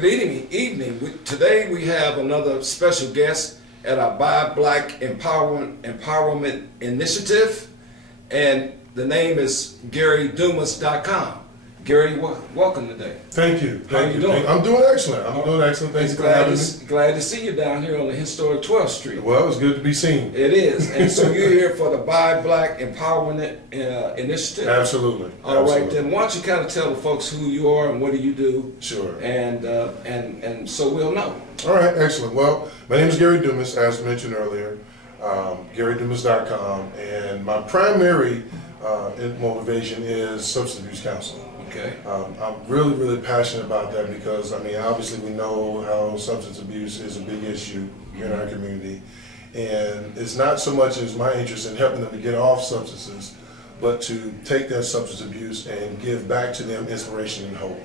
Good evening. Today we have another special guest at our Buy Black Empowerment Initiative, and the name is GaryDumas.com. Gary, welcome today. Thank you. How are you doing? I'm doing excellent. Thanks for having me. Glad to see you down here on the historic 12th Street. Well, it's good to be seen. It is. And so you're here for the Buy Black Empowerment Initiative? Absolutely. All right, then why don't you kind of tell the folks who you are and what do you do? Sure. And so we'll know. All right, excellent. Well, my name is Gary Dumas, as mentioned earlier, GaryDumas.com, and my primary motivation is substance abuse counseling. Okay. I'm really passionate about that because, I mean, obviously we know how substance abuse is a big issue here in our community. And it's not so much as my interest in helping them to get off substances, but to take their substance abuse and give back to them inspiration and hope.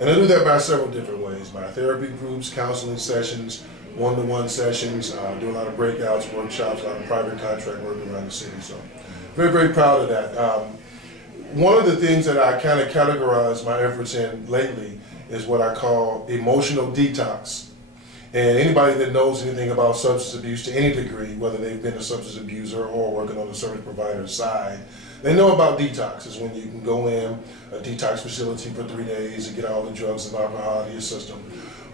And I do that by several different ways, by therapy groups, counseling sessions, one-to-one sessions, do a lot of breakouts, workshops, a lot of private contract work around the city. So very proud of that. One of the things that I kind of categorize my efforts in lately is what I call emotional detox. And anybody that knows anything about substance abuse to any degree, whether they've been a substance abuser or working on the service provider side, they know about detox. Is when you can go in a detox facility for 3 days and get all the drugs and alcohol out of your system.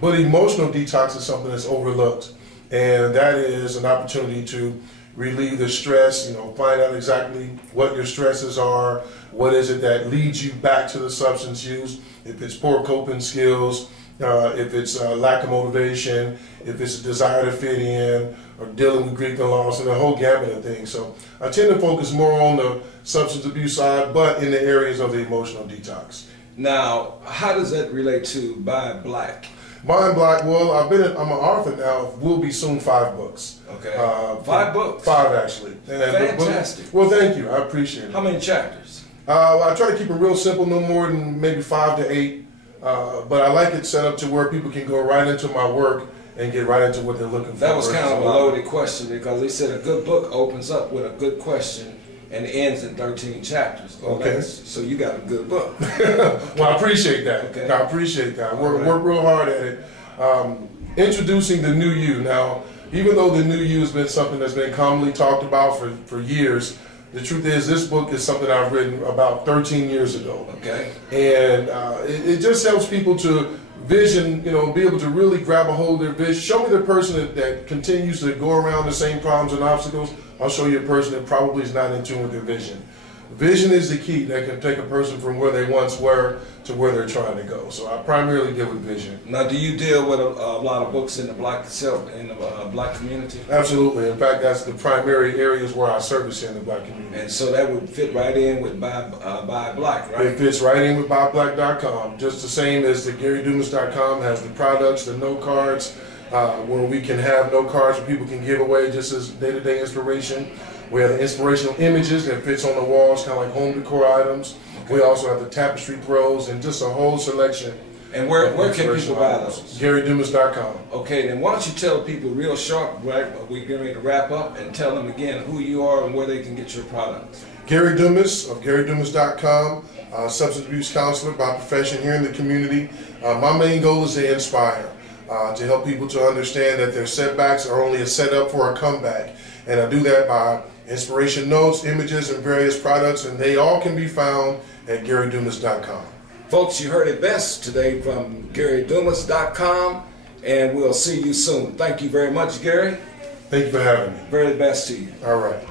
But emotional detox is something that's overlooked, and that is an opportunity to relieve the stress, find out exactly what your stresses are, what is it that leads you back to the substance use, if it's poor coping skills, if it's lack of motivation, if it's a desire to fit in, or dealing with grief and loss, and a whole gamut of things. So I tend to focus more on the substance abuse side, but in the areas of the emotional detox. Now, how does that relate to Buy Black? Buy Black, well, I'm an author now, will be soon 5 books. Okay. 5 books? 5 actually. Fantastic. Well, thank you, I appreciate it. How many chapters? I try to keep it real simple, no more than maybe 5 to 8. But I like it set up to where people can go right into my work and get right into what they're looking for. That was kind of a loaded question because they said a good book opens up with a good question and ends in 13 chapters. Okay. So you got a good book. Well, I appreciate that. Okay. I appreciate that. Work real hard at it. Introducing the new you. Now, even though the new you has been something that's been commonly talked about for years, the truth is this book is something I've written about 13 years ago. Okay. And it just helps people to vision, be able to really grab a hold of their vision. Show me the person that continues to go around the same problems and obstacles. I'll show you a person that probably is not in tune with their vision. Vision is the key that can take a person from where they once were to where they're trying to go. So I primarily deal with vision. Now, do you deal with a lot of books in the black black community? Absolutely. In fact, that's the primary areas where I service in the black community. And so that would fit right in with Buy Black, right? It fits right in with BuyBlack.com. Just the same as the GaryDumas.com has the products, the note cards, where we can have note cards where people can give away just as day-to-day inspiration. We have the inspirational images that fits on the walls, kind of like home decor items. Okay. We also have the tapestry throws and just a whole selection. And where can people buy those? GaryDumas.com. Okay, then why don't you tell people real short, right? We're getting ready to wrap up, and tell them again who you are and where they can get your products. Gary Dumas of GaryDumas.com, substance abuse counselor by profession here in the community. My main goal is to inspire, to help people to understand that their setbacks are only a setup for a comeback. And I do that by inspiration notes, images, and various products, and they all can be found at GaryDumas.com. Folks, you heard it best today from GaryDumas.com, and we'll see you soon. Thank you very much, Gary. Thank you for having me. Very best to you. All right.